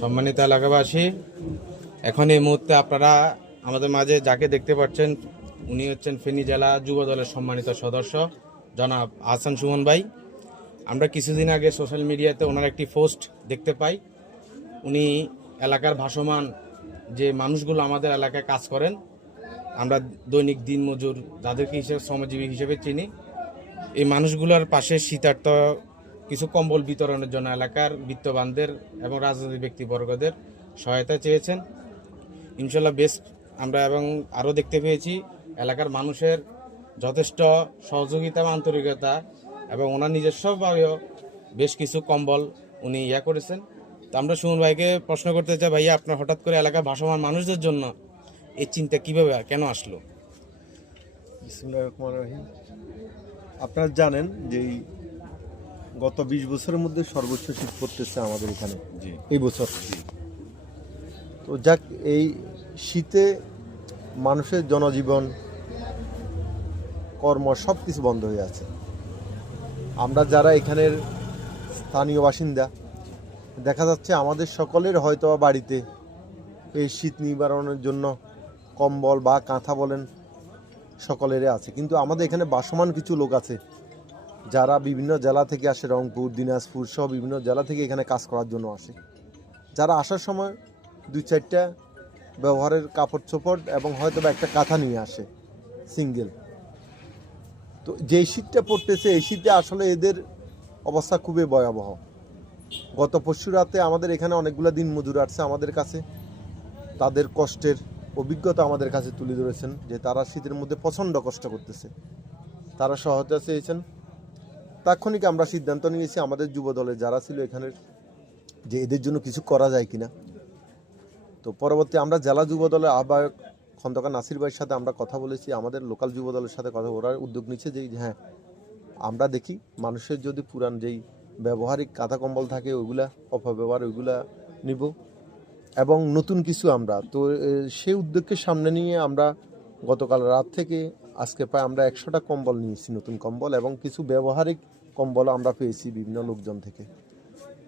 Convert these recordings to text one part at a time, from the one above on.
সম্মানিত এলাকাবাসী, এখন এই মুহূর্তে আপনারা আমাদের মাঝে যাকে দেখতে পাচ্ছেন উনি হচ্ছেন ফেনী জেলা যুব দলের সম্মানিত সদস্য জনাব আহসান সুমন ভাই। আমরা কিছুদিন আগে সোশ্যাল মিডিয়াতে ওনার একটি পোস্ট দেখতে পাই। উনি এলাকার ভাসমান যে মানুষগুলো আমাদের এলাকায় কাজ করেন, আমরা দৈনিক দিনমজুর যাদেরকে শ্রমজীবী হিসেবে চিনি, এই মানুষগুলোর পাশে শীতার্থ কিছু কম্বল বিতরণের জন্য এলাকার বিত্তবানদের এবং রাজনৈতিক ব্যক্তিবর্গদের সহায়তা চেয়েছেন। ইনশাল্লাহ বেশ আমরা এবং আরও দেখতে পেয়েছি এলাকার মানুষের যথেষ্ট সহযোগিতা আন্তরিকতা এবং ওনার নিজস্বভাবেও বেশ কিছু কম্বল উনি করেছেন। তো আমরা সুমন ভাইকে প্রশ্ন করতে চাই, ভাইয়া আপনার হঠাৎ করে এলাকার ভাসমান মানুষদের জন্য এই চিন্তা কীভাবে কেন আসলো? বিসমিল্লাহির রহমানির রহিম। আপনারা জানেন যে গত 20 বছরের মধ্যে সর্বোচ্চ শীত পড়তেছে আমাদের এখানে এই বছর। তো যাক, এই শীতে মানুষের জনজীবন কর্ম সব কিছু বন্ধ হয়ে আছে। আমরা যারা এখানের স্থানীয় বাসিন্দা, দেখা যাচ্ছে আমাদের সকলের হয়তো বাড়িতে এই শীত নিবারণের জন্য কম্বল বা কাঁথা বলেন সকলেরই আছে, কিন্তু আমাদের এখানে বাসমান কিছু লোক আছে যারা বিভিন্ন জেলা থেকে আসে, রংপুর, দিনাজপুর সহ বিভিন্ন জেলা থেকে এখানে কাজ করার জন্য আসে। যারা আসার সময় 2-4টা ব্যবহারের কাপড় চোপড় এবং হয়তো বা একটা কাঁথা নিয়ে আসে সিঙ্গেল। তো যেই শীতটা পড়তেছে এই শীতে আসলে এদের অবস্থা খুবই ভয়াবহ। গত পরশু রাতে আমাদের এখানে অনেকগুলো দিন মজুর আসছে আমাদের কাছে, তাদের কষ্টের অভিজ্ঞতা আমাদের কাছে তুলে ধরেছেন যে তারা শীতের মধ্যে প্রচণ্ড কষ্ট করতেছে, তারা সহায়তা চেয়েছেন। তাৎক্ষণিক আমরা সিদ্ধান্ত নিয়েছি আমাদের যুব দলের যারা ছিল এখানের যে এদের জন্য কিছু করা যায় কিনা। তো পরবর্তী আমরা জেলা যুব দলের আহ্বায়ক খন্দকার নাসির ভাইয়ের সাথে আমরা কথা বলেছি, আমাদের লোকাল যুব দলের সাথে কথা, ওরা উদ্যোগ নিচ্ছে যে হ্যাঁ আমরা দেখি মানুষের যদি পুরান যেই ব্যবহারিক কাঁথা কম্বল থাকে ওইগুলা অপব্যবহার ওইগুলা নিব এবং নতুন কিছু আমরা। তো সেই উদ্যোগকে সামনে নিয়ে আমরা গতকাল রাত থেকে আজকে প্রায় আমরা 100টা কম্বল নিয়েছি, নতুন কম্বল, এবং কিছু ব্যবহারিক কম্বল আমরা পেয়েছি বিভিন্ন লোকজন থেকে।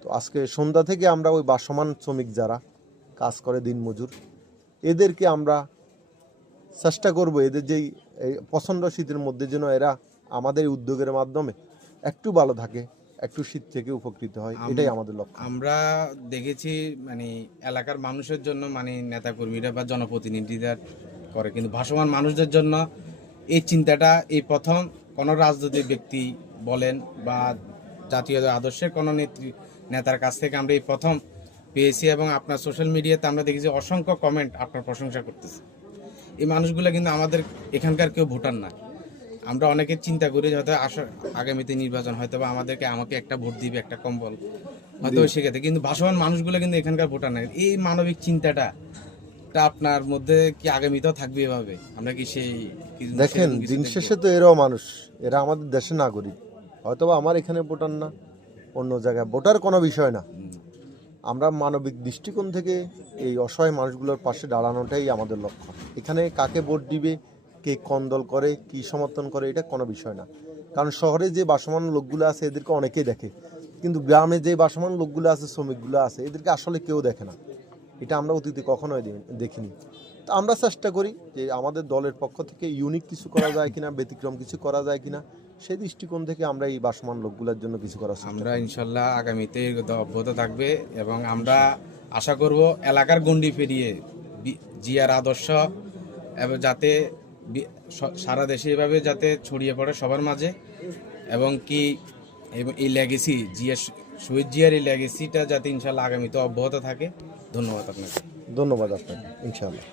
তো আজকে সন্ধ্যা থেকে আমরা ওই বাসমান শ্রমিক যারা কাজ করে দিনমজুর এদেরকে আমরা চেষ্টা করব এদের যেই প্রচণ্ড শীতের মধ্যে যেন এরা আমাদের উদ্যোগের মাধ্যমে একটু ভালো থাকে, একটু শীত থেকে উপকৃত হয়, এটাই আমাদের লক্ষ্য। আমরা দেখেছি মানে এলাকার মানুষের জন্য মানে নেতাকর্মীরা বা জনপ্রতিনিধিরা করে, কিন্তু ভাসমান মানুষদের জন্য এই চিন্তাটা এই প্রথম কোনো রাজনৈতিক ব্যক্তি বলেন বা জাতীয় আদর্শের কোনো নেতার কাছ থেকে আমরা এই প্রথম পেয়েছি। এবং আপনার সোশ্যাল মিডিয়াতে আমরা দেখেছি অসংখ্য কমেন্ট আপনার প্রশংসা করতেছে। এই মানুষগুলো কিন্তু আমাদের এখানকার কেউ ভোটার না। আমরা অনেকে চিন্তা করি হয়তো আগামীতে নির্বাচন হয়তো বা আমাকে একটা ভোট দিবে, একটা কম্বল হয়তো সেক্ষেত্রে, কিন্তু ভাসমান মানুষগুলো কিন্তু এখানকার ভোটার নাই। এই মানবিক চিন্তাটা আপনার মধ্যে কি আগামীতেও থাকবে এভাবে? আমরা কি সেই দেখেন, দিন শেষে তো এরাও মানুষ, এরা আমাদের দেশের নাগরিক। হয়তো আমার এখানে ভোটার না, অন্য জায়গায় ভোটার কোনো বিষয় না। আমরা মানবিক দৃষ্টিকোণ থেকে এই অসহায় মানুষগুলোর পাশে দাঁড়ানোটাই আমাদের লক্ষ্য। এখানে কাকে ভোট দিবে, কে কোন দল করে, কি সমর্থন করে, এটা কোনো বিষয় না। কারণ শহরে যে বাসমান লোকগুলো আছে এদেরকে অনেকেই দেখে, কিন্তু গ্রামে যে বাসমান লোকগুলো আছে, শ্রমিকগুলো আছে, এদেরকে আসলে কেউ দেখে না। এটা আমরা অতীতে কখনোই দেখিনি। তো আমরা চেষ্টা করি যে আমাদের দলের পক্ষ থেকে ইউনিক কিছু করা যায় কিনা, ব্যতিক্রম কিছু করা যায় কিনা, সেই দৃষ্টিকোণ থেকে আমরা এই বাসমান লোকগুলোর জন্য কিছু করার আমরা ইনশাল্লাহ আগামীতে অব্যাহত থাকবে। এবং আমরা আশা করব এলাকার গণ্ডি পেরিয়ে জিয়ার আদর্শ এবং যাতে সারা দেশে এভাবে যাতে ছড়িয়ে পড়ে সবার মাঝে, এবং কি এই লেগেসি শহীদ জিয়ার এই লেগেসিটা যাতে ইনশাল্লাহ আগামীতে অব্যাহত থাকে। ধন্যবাদ আপনাকে। ধন্যবাদ আপনাকে। ইনশাআল্লাহ।